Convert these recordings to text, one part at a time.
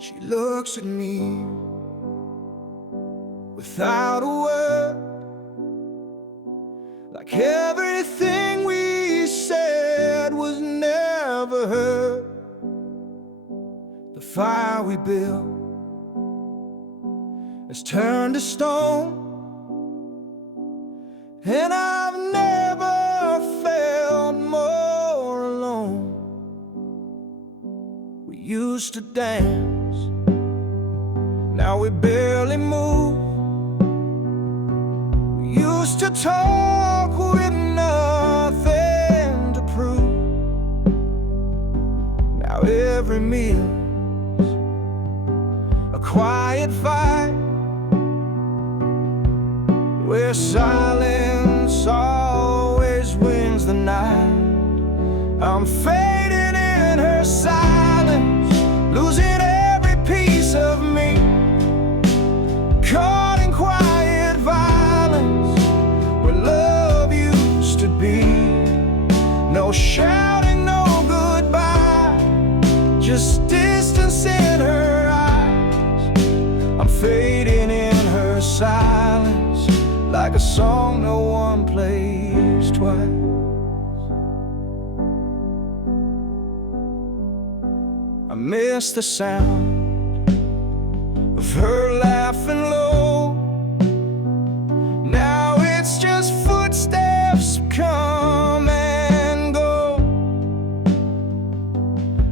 She looks at me without a word, like everything we said was never heard. The fire we built has turned to stone, and I've never felt more alone. We used to dance, now we barely move. We used to talk with nothing to prove. Now every meal's a quiet fight, where silence always wins the night. I'm fading in her silence, losing every piece of me, caught in quiet violence, where love used to be. No shouting, no goodbye, just distance in her eyes. I'm fading in her silence, like a song no one plays twice. I miss the sound of her laughing low. Now it's just footsteps come and go.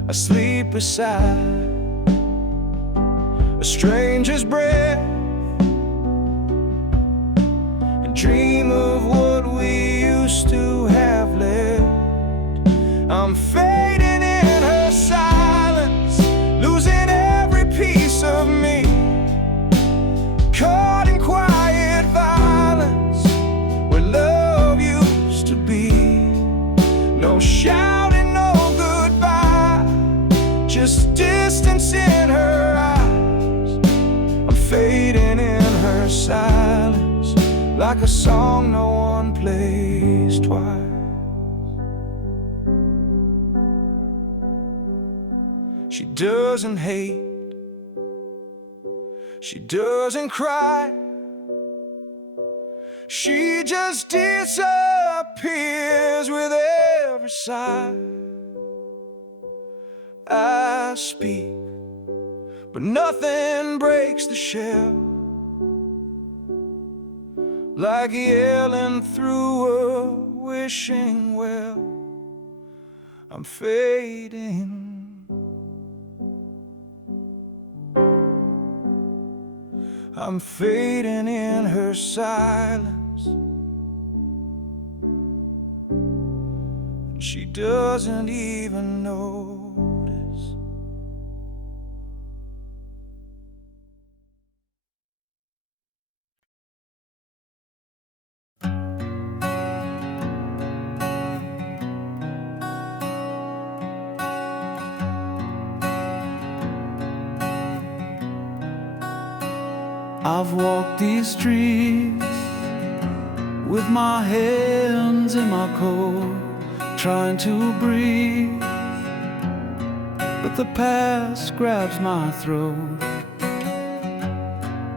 I sleep beside a stranger's breath, dream of what we used to have left. I'm fading in her silence, losing every piece of me, caught in quiet violence, where love used to be. No shouting, no goodbye, just distance in her eyes. I'm fading in her silence, like a song no one plays twice. She doesn't hate, she doesn't cry, she just disappears with every sigh. I speak, but nothing breaks the shell, like yelling through a wishing well. I'm fading, I'm fading in her silence, and she doesn't even notice. I've walked these streets with my hands in my coat, trying to breathe, but the past grabs my throat.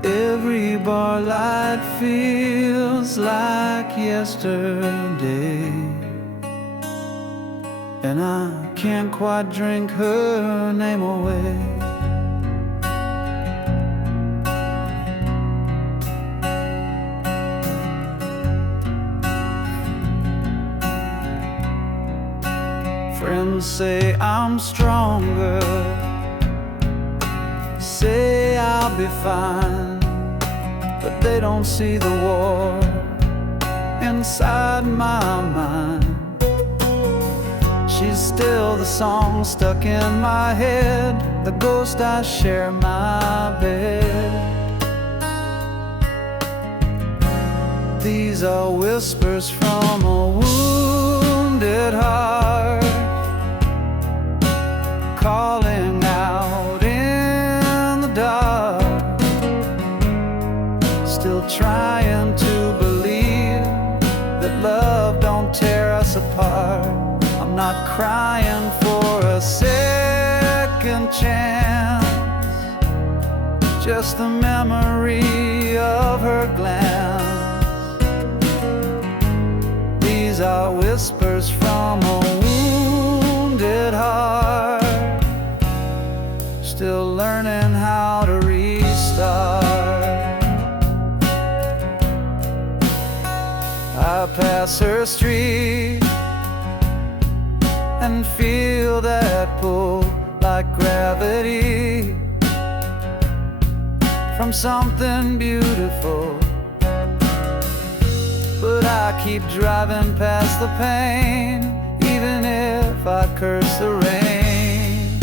Every bar light feels like yesterday, and I can't quite drink her name away. Friends say I'm stronger, say I'll be fine, but they don't see the war inside my mind. She's still the song stuck in my head, the ghost I share my bed. These are whispers from a wounded heart, calling out in the dark, still trying to believe that love don't tear us apart. I'm not crying for a second chance, just the memory of her glance. These are whispers from a wounded heart, still learning how to restart. I pass her street and feel that pull like gravity from something beautiful. But I keep driving past the pain, even if I curse the rain.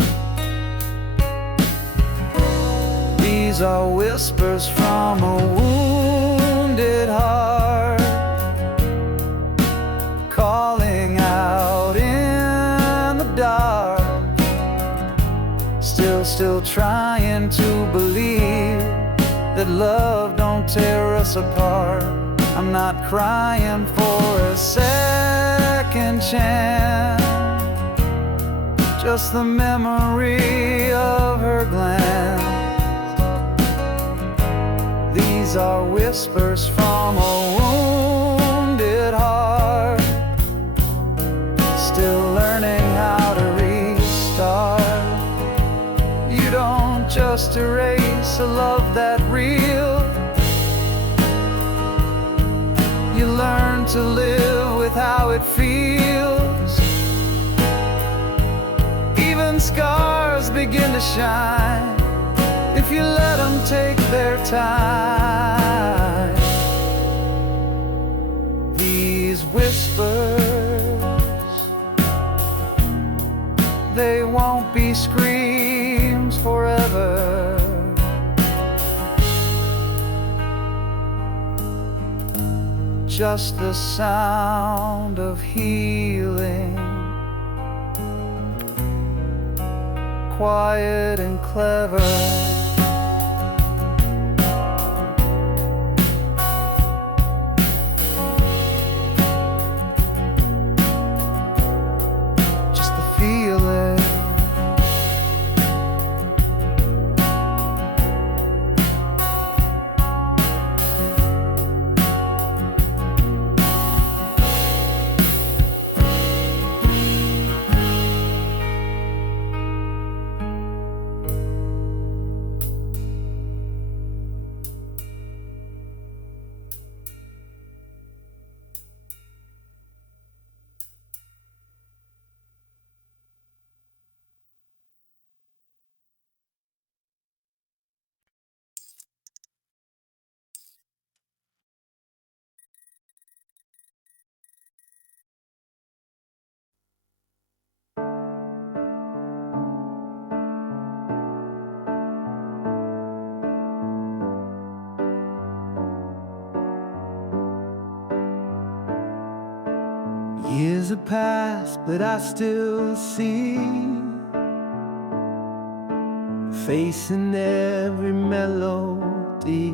These are whispers from a wounded heart, calling out in the dark. Still trying to believe that love don't tear us apart. I'm not crying for a second chance, just the memory of her glance. These are whispers from a wounded heart, still learning how to restart. You don't just erase a love that real, you learn to live with how it feels. Even scars begin to shine if you let them take their time. These whispers, they won't be screams forever. Just the sound of healing, quiet and clever. Just the feeling. Years have passed, but I still see face in every melody.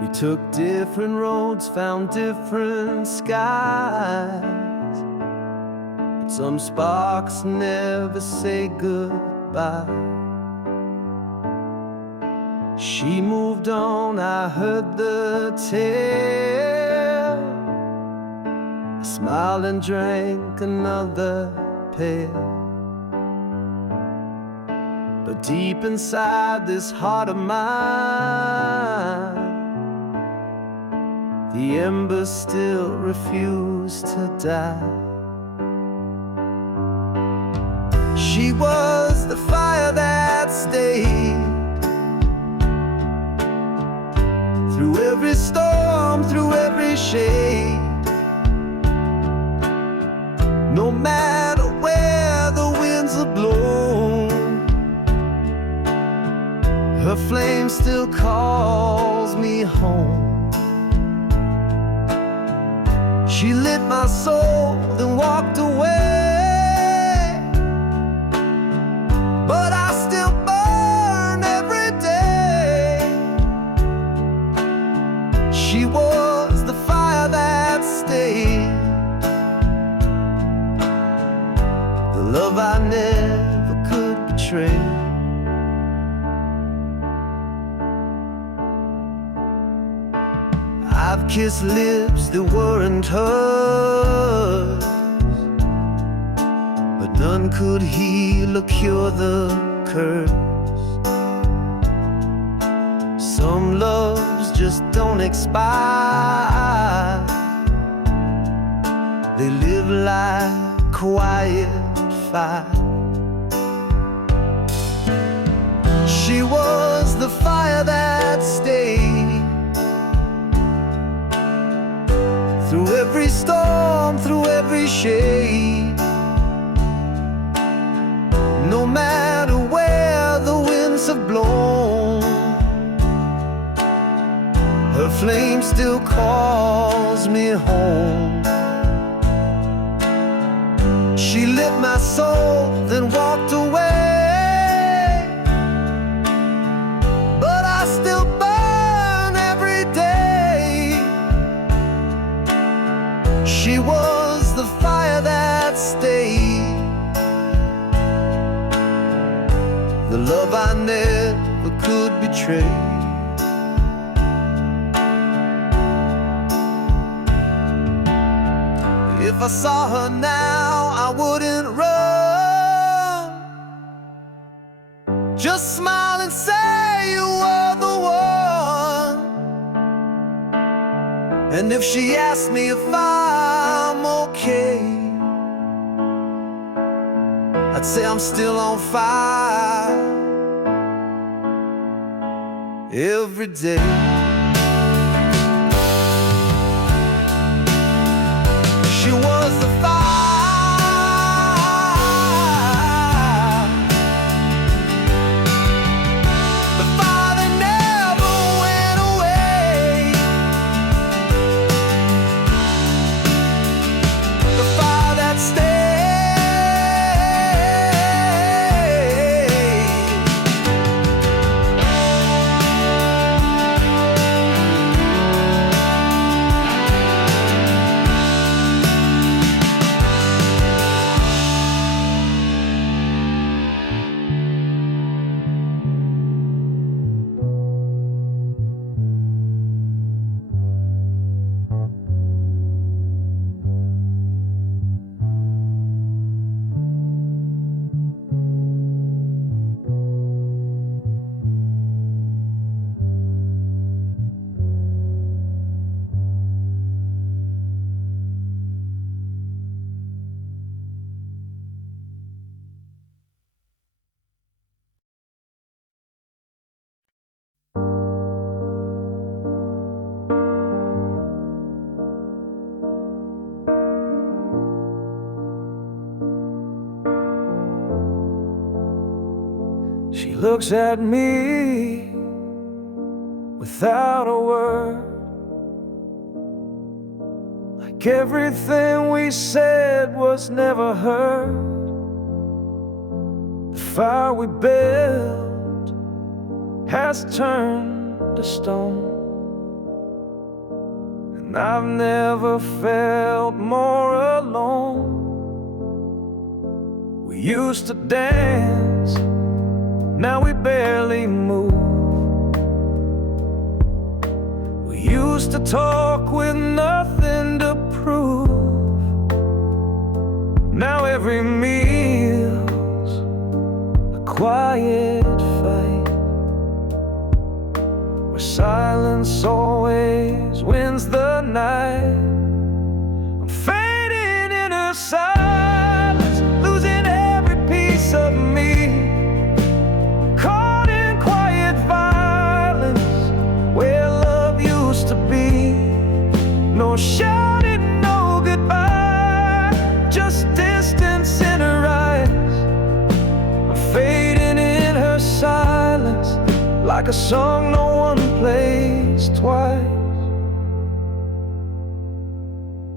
We took different roads, found different skies, but some sparks never say goodbye. She moved on, I heard the tale. I smiled and drank another pail. But deep inside this heart of mine, the embers still refuse to die. She was the fire that stayed through every storm, through every shade. No matter where the winds have blown, her flame still calls me home. She lit my soul, then walked away, but I still burn every day. She was the fire that stayed, the love I never could betray. kiss lips that weren't hers, but none could heal or cure the curse. Some loves just don't expire, they live like quiet fire. She was the fire that stayed through every storm, through every shade. No matter where the winds have blown, her flame still calls me home. She lit my soul, then walked away, but I still burn every day. She was the fire that stayed, the love I never could betray. If I saw her now, I wouldn't run, just smile and say you were the one. And if she asked me if I'm okay, I'd say I'm still on fire every day. She was the fire, the fire that never went away, the fire that stayed. She looks at me without a word, like everything we said was never heard. The fire we built has turned to stone, and I've never felt more alone. We used to dance, now we barely move. We used to talk with nothing to prove. Now every meal's a quiet fight, where silence always wins the night. I'm fading in her silence, losing every piece of me, caught in quiet violence where love used to be. No shouting, no goodbye, just distance in her eyes. I'm fading in her silence, like a song no one plays twice.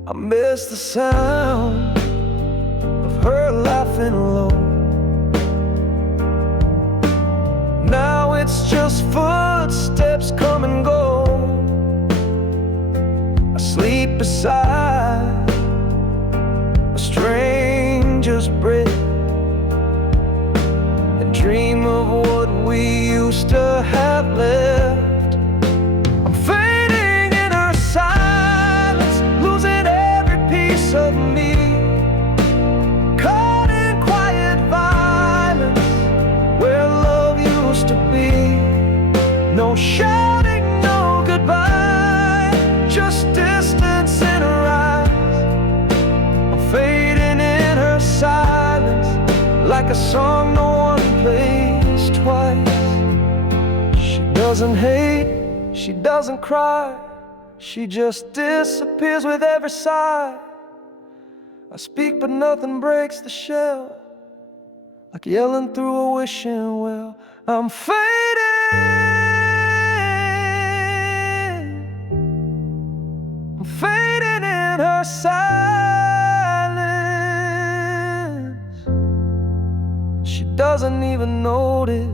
I miss the sound of her laughing low. Now it's just footsteps come and go. I sleep beside a stranger's bed and dream of what we used to have left. I'm fading in her silence, a song no one plays twice. She doesn't hate, she doesn't cry, she just disappears with every sigh. I speak but nothing breaks the shell, like yelling through a wishing well. I'm fading, I'm fading in her silence. She doesn't even notice.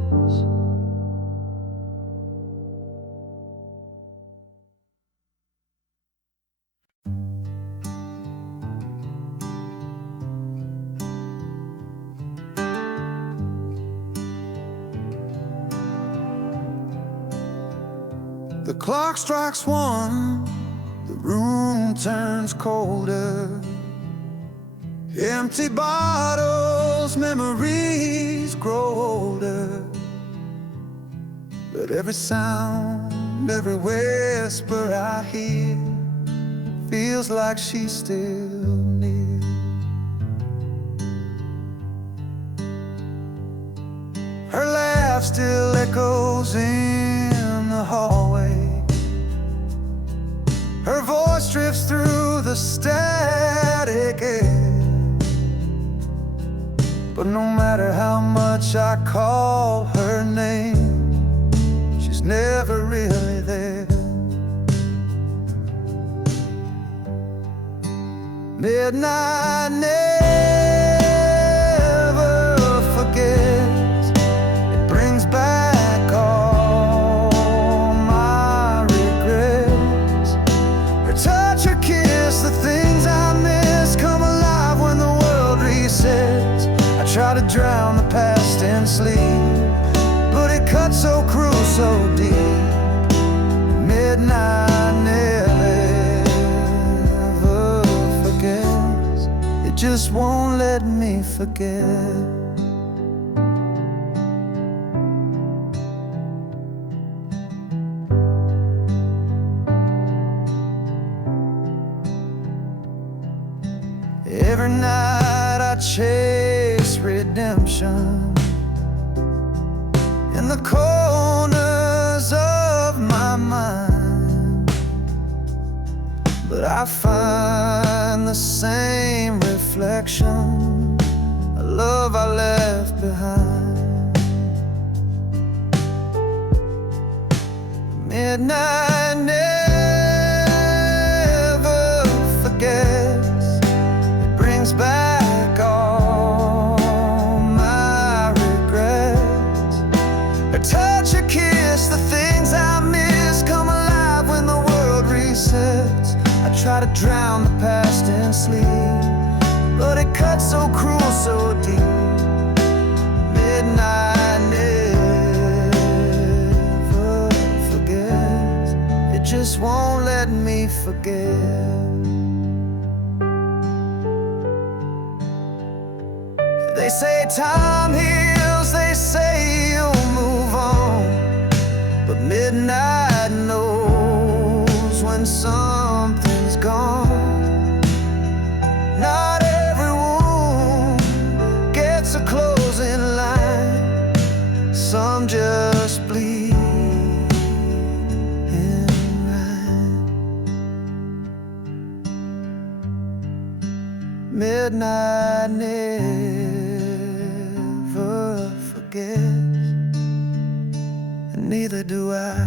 The clock strikes 1, the room turns colder. Empty bottles, memories grow older. But every sound, every whisper I hear feels like she's still near. Her laugh still echoes in the hallway. Her voice drifts through the static air. But no matter how much I call her name, she's never really there. Midnight never forgets. It brings back all my regrets. Her touch, her kiss, the things I miss come alive when the world resets. I try to drown the past in sleep, but it cuts so cruel, so deep. Midnight never forgets. It just won't let me forget. Every night I chase redemption in the corners of my mind, but I find the same reflection, a love I left behind. Midnight never forgets. It brings back all my regrets. Her touch, her kiss, the things I miss come alive when the world resets. I try to drown the past in sleep, but it cuts so cruel, so deep. Midnight never forgets. It just won't let me forget. They say time heals, they say you'll move on, but midnight knows when something's gone. Not every wound gets a closing line. Some just bleed in rhyme. Midnight never forgets, and neither do I.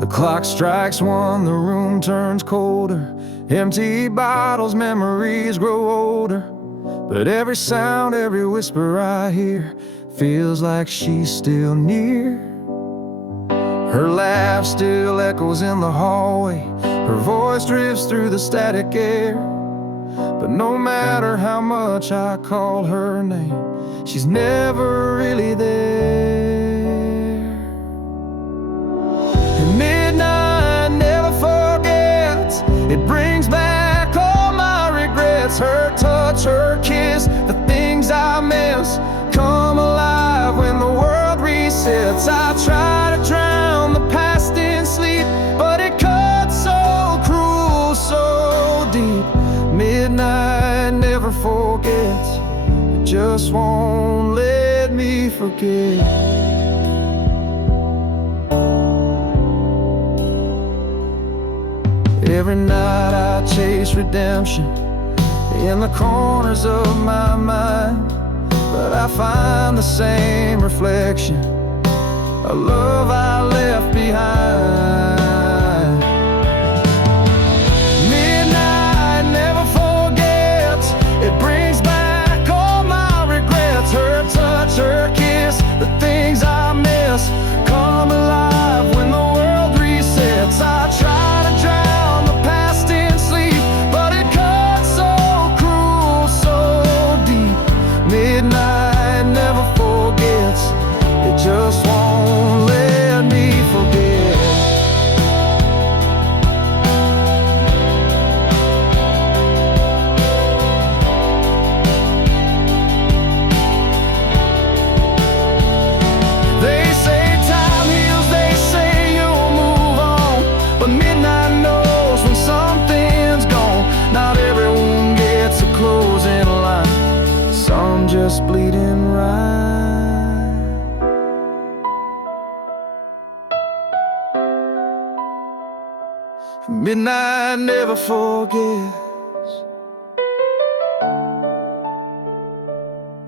The clock strikes 1, the room turns colder. Empty bottles, memories grow older. But every sound, every whisper I hear feels like she's still near. Her laugh still echoes in the hallway. Her voice drifts through the static air. But no matter how much I call her name, she's never really there. And midnight never forgets. It brings touch, her kiss, the things I miss come alive when the world resets. I try to drown the past in sleep, but it cuts so cruel, so deep. Midnight never forgets, it just won't let me forget. Every night I chase redemption in the corners of my mind, but I find the same reflection, a love I left behind. Midnight never forgets, it brings back all my regrets. Her touch, her kiss, the things I miss come alive when the world resets. I try to drown the past in sleep, but it cuts so cruel, so deep. Midnight never forgets, it just won't let me forget. They say time heals, they say you'll move on, but midnight knows when something's gone. Not every wound gets a closing line, some just bleeding right. Midnight never forgets,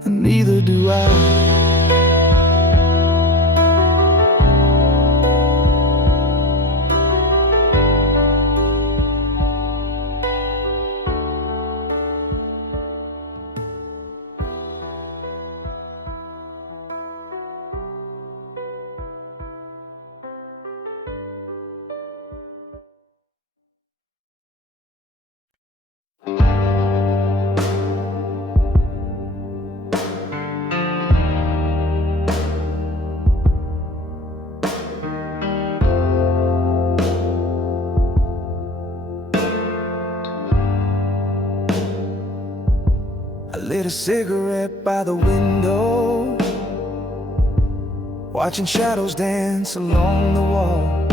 and neither do I. I lit a cigarette by the window, watching shadows dance along the wall.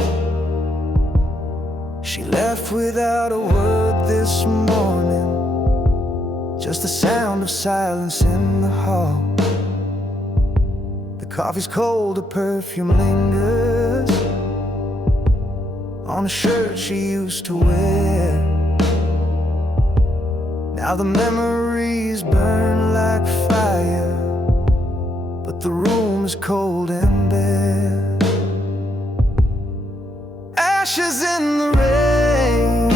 She left without a word this morning, just the sound of silence in the hall. The coffee's cold, the perfume lingers on a shirt she used to wear. Now the memories burn like fire, but the room is cold and bare. Ashes in the rain,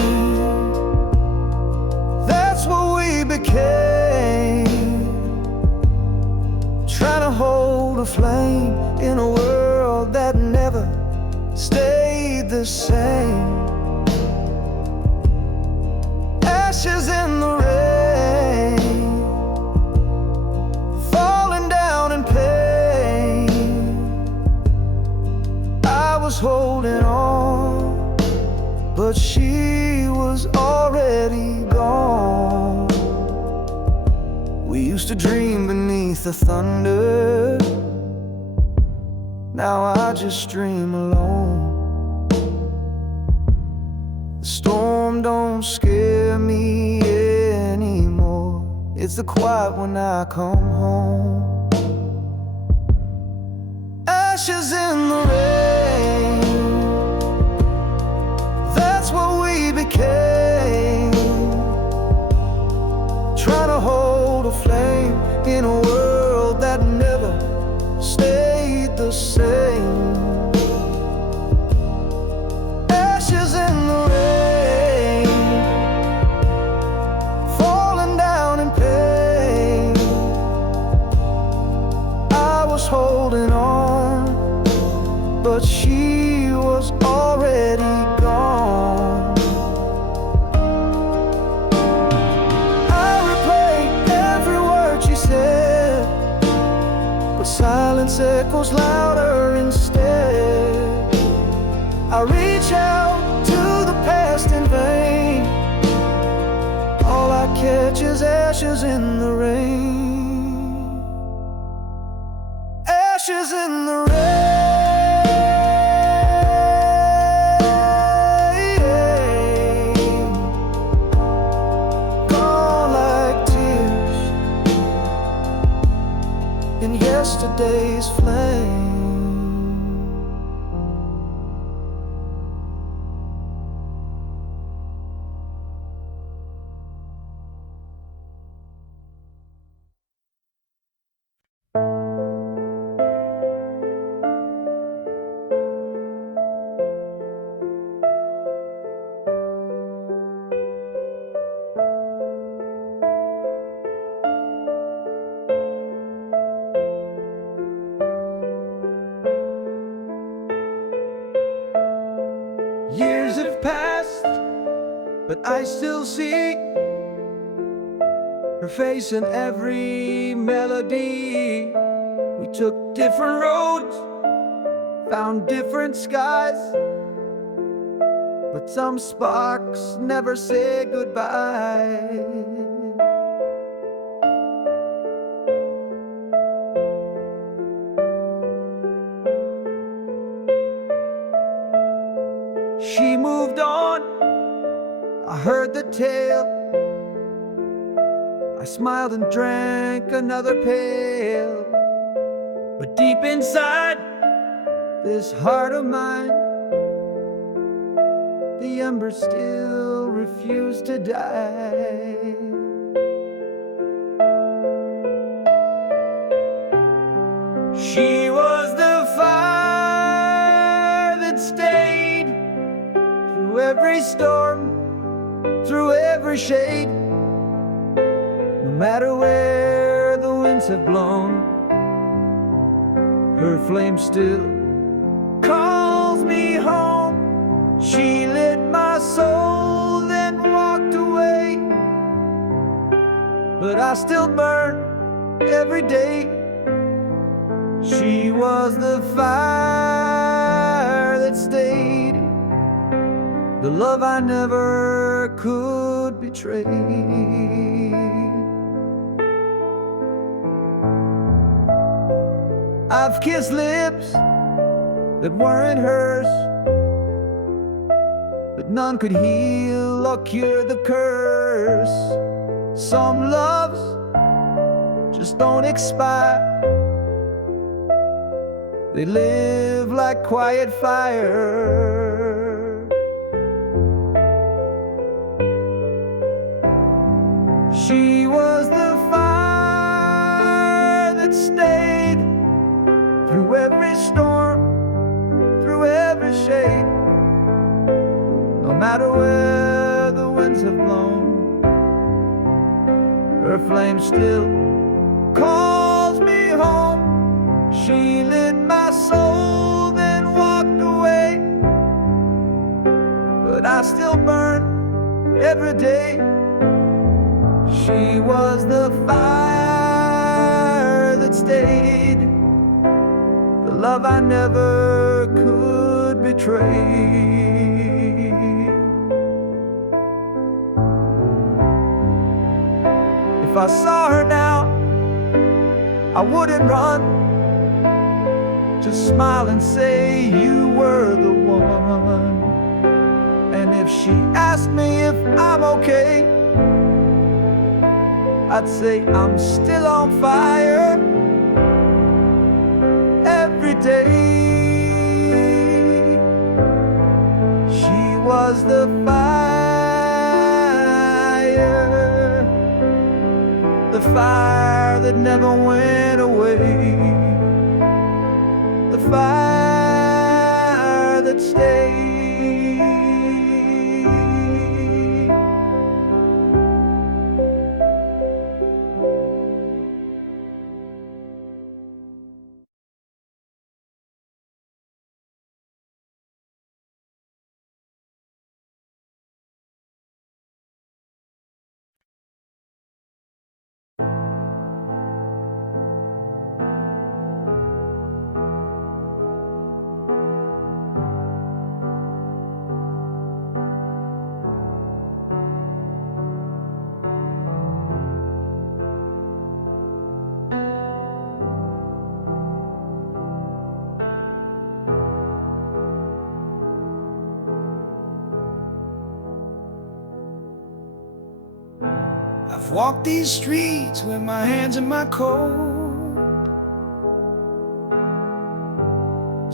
that's what we became. Trying to hold a flame in a world that never stayed the same. Ashes in the rain, falling down in pain. I was holding on, but she was already gone. We used to dream beneath the thunder, now I just dream alone. The storm don't scare me anymore, it's the quiet when I come home. Ashes in the rain, that's what we became. Trying to hold a flame in a world that never stayed the same. Ashes in the rain, falling down in pain. I was holding on, but she was already gone. I replayed every word she said, but silence echoes louder instead. I reach out to the past in vain, all I catch is ashes ashes in the rain, ashes in the rain, gone like tears in yesterday's flame. Years have passed, but I still see her face in every melody. We took different roads, found different skies, but some sparks never say goodbye. She moved on, I heard the tale. I smiled and drank another pail. But deep inside this heart of mine, the embers still refuse to die. She was the fire that stayed through every storm, through every shade. No matter where the winds have blown, her flame still calls me home. She lit my soul, then walked away, but I still burn every day. She was the fire that stayed, the love I never could betray. I've kissed lips that weren't hers, but none could heal or cure the curse. Some loves just don't expire, they live like quiet fire. She was the fire that stayed through every storm, through every shade. No matter where the winds have blown, her flame still calls me home. She lit my soul, then walked away, but I still burn every day. She was the fire that stayed, the love I never could betray. If I saw her now, I wouldn't run, just smile and say you were the one. And if she asked me if I'm okay, I'd say I'm still on fire every day. She was the fire, the fire that never went away, the fire that stayed. I've walked these streets with my hands in my coat,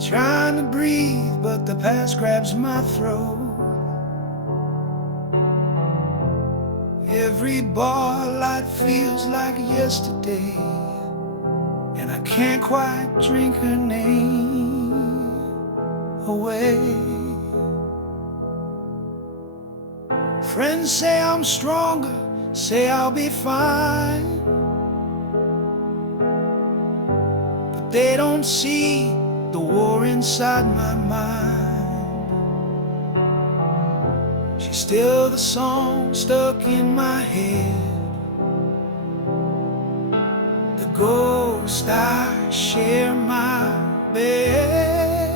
trying to breathe, but the past grabs my throat. Every bar light feels like yesterday, and I can't quite drink her name away. Friends say I'm stronger, say I'll be fine, but they don't see the war inside my mind. She's still the song stuck in my head, the ghost I share my bed.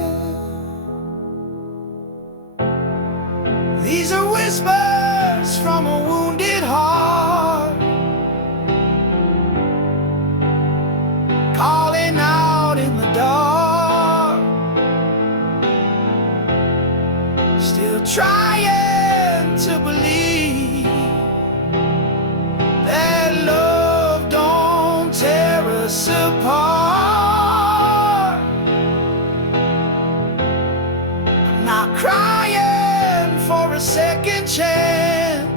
These are whispers from a wounded heart, calling out in the dark, still trying to believe that love don't tear us apart. I'm not crying for a second chance,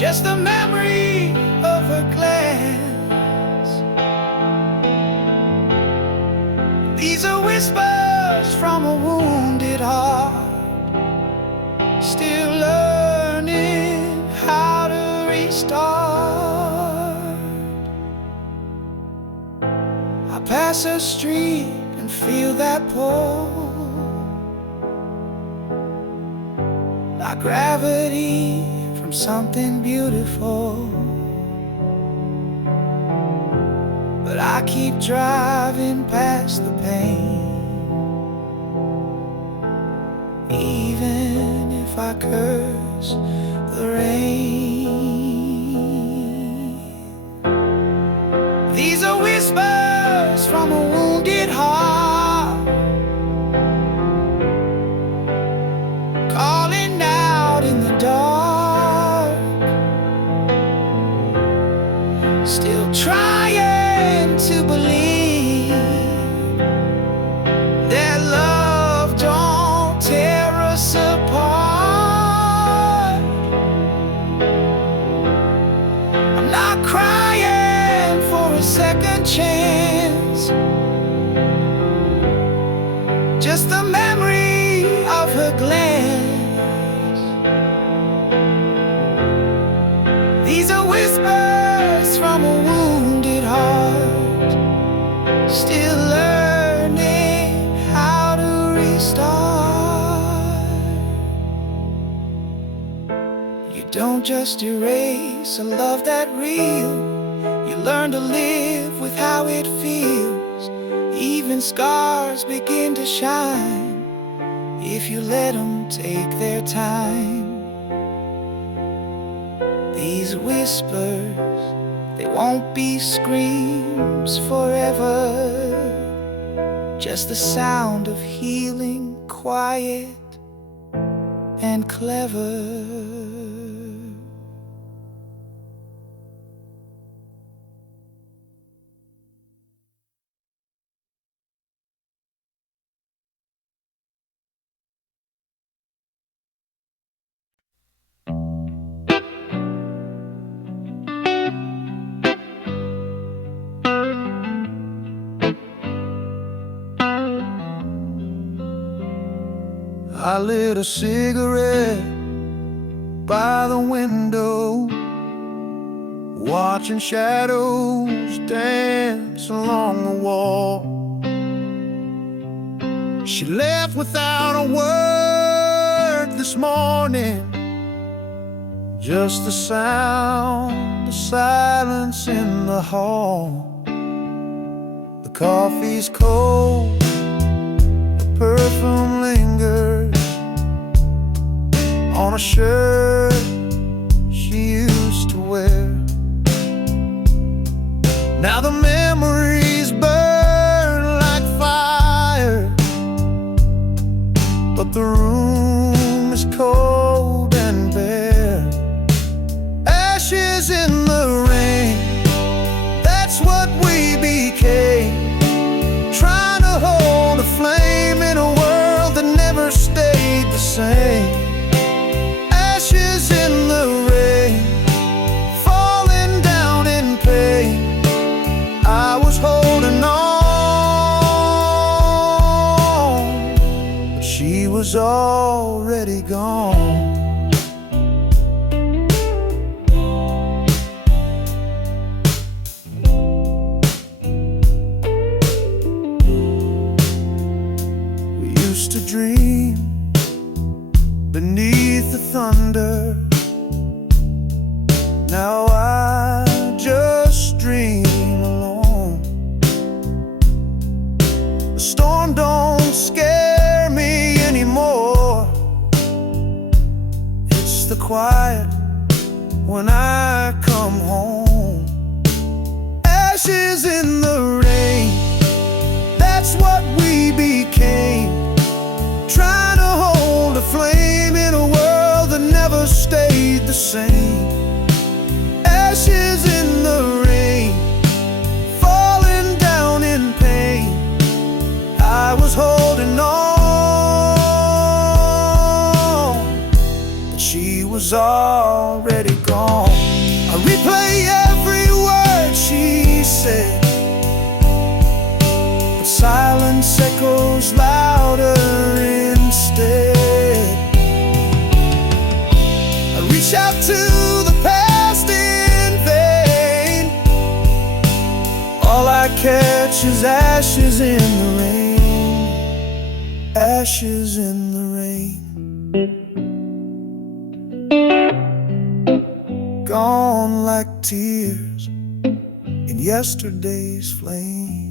just the memory of her glance. These are whispers from a wounded heart, still learning how to restart. I pass a street and feel that pull, like gravity from something beautiful. But I keep driving past the pain, even if I curse the rain. These are whispers from a wounded heart, calling out in the dark, still trying to believe that love don't tear us apart. I'm not crying for a second chance, just the memory of her glance. These are whispers from a wounded heart, still learning how to restart. You don't just erase a love that real, you learn to live with how it feels. Even scars begin to shine if you let them take their time. These whispers, they won't be screams forever, just the sound of healing, quiet and clever. I lit a cigarette by the window, watching shadows dance along the wall. She left without a word this morning, just the sound, the silence in the hall. The coffee's cold, the perfume lingers on a shirt she used to wear. Now the memories burn like fire, but the room is cold and bare. was already gone. We used to dream beneath the thunder. Now I just dream alone. The storm don't scare me anymore. It's the quiet when I come home. Ashes in the rain, that's what we became. Trying to hold a flame in a world that never stayed the same. Ashes in the rain, falling down in pain. I was holding on, but she was already gone. I replay every word she said, but silence echoes louder instead. I reach out to the past in vain. All I catch is ashes in the rain. Ashes in the rain. Gone like tears in yesterday's flame.